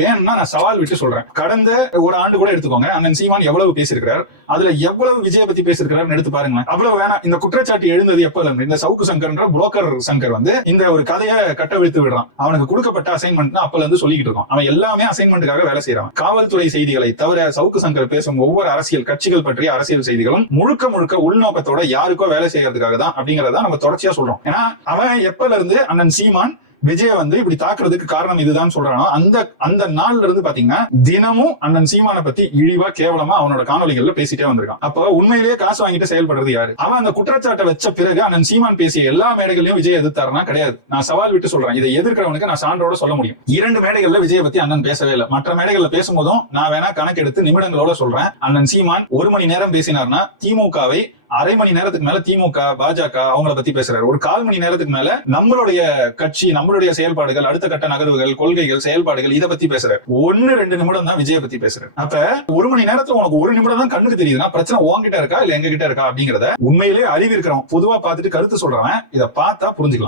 வேணும்னா நான் சவால் விட்டு சொல்றேன். கடந்த ஒரு ஆண்டு கூட எடுத்துக்கோங்க, அண்ணன் சீமான் எவ்வளவு பேசியிருக்கிறார், அதுல எவ்வளவு விஜய பத்தி பேசியிருக்கிறார் எடுத்து பாருங்க. அவ்வளவு வேணாம். இந்த குற்றச்சாட்டு எழுந்தது எப்ப இருந்து? இந்த சவுக்கு சங்கர்ன்ற புரோக்கர் சங்கர் இந்த ஒரு கதையை கட்டவிழ்த்து விடுறான். அவனுக்கு கொடுக்கப்பட்ட அசைன்மெண்ட் அப்பல இருந்து சொல்லிட்டு இருக்கோம். அவன் எல்லாமே அசைன்மெண்ட்டுக்காக வேலை செய்யறான். காவல்துறை செய்திகளை தவிர சவுக்கு சங்கர் பேசும் ஒவ்வொரு அரசியல் கட்சிகள் பற்றிய அரசியல் செய்திகளும் முழுக்க முழுக்க உள்நோக்கத்தோட யாருக்கோ வேலை செய்யறதுக்காக தான் அப்படிங்கறத நம்ம தொடர்ச்சியா சொல்றோம். ஏன்னா அவன் எப்பல இருந்து அண்ணன் சீமான் விஜய இப்படி தாக்குறதுக்கு காரணம் இதுதான் சொல்றானோ அந்த நாள்ல இருந்து பாத்தீங்கன்னா தினமும் அண்ணன் சீமான பத்தி இழிவா கேவலமா அவனோட காணொலிகள்ல பேசிட்டே வந்திருக்கான். அப்ப உண்மையிலேயே காசு வாங்கிட்டு செயல்படுறது யாரு? அவன் அந்த குற்றச்சாட்டை வச்ச பிறகு அண்ணன் சீமான் பேசிய எல்லா மேடைகளையும் விஜய் எதிர்த்தாருன்னா கிடையாது. நான் சவால் விட்டு சொல்றேன், இதை எதிர்க்கிறவனுக்கு நான் சான்றோட சொல்ல முடியும். 2 மேடைகள்ல விஜய பத்தி அண்ணன் பேசவே இல்லை. மற்ற மேடைகள்ல பேசும்போதும் நான் வேணா கணக்கெடுத்து நிமிடங்களோட சொல்றேன். அண்ணன் சீமான் 1 மணி நேரம் பேசினார்னா திமுகவை அரை மணி நேரத்துக்கு மேல திமுக பாஜக அவங்கள பத்தி பேசுறாரு. ஒரு 1/4 மணி நேரத்துக்கு மேல நம்மளுடைய கட்சி, நம்மளுடைய செயல்பாடுகள், அடுத்த கட்ட நகர்வுகள், கொள்கைகள், செயல்பாடுகள் இதை பத்தி பேசுறாரு. 1-2 நிமிடம் தான் விஜய பத்தி பேசுறாரு. அப்ப 1 மணி நேரத்துல உனக்கு 1 நிமிடம் தான் கண்ணுக்கு தெரியுதுன்னா பிரச்சனை உன்கிட்ட இருக்கா இல்ல எங்க கிட்ட இருக்கா அப்படிங்கறத உண்மையிலேயே அறிவு இருக்கிறவன் பொதுவா பார்த்துட்டு கருத்து சொல்றவன் இதை பார்த்தா புரிஞ்சுக்கலாம்.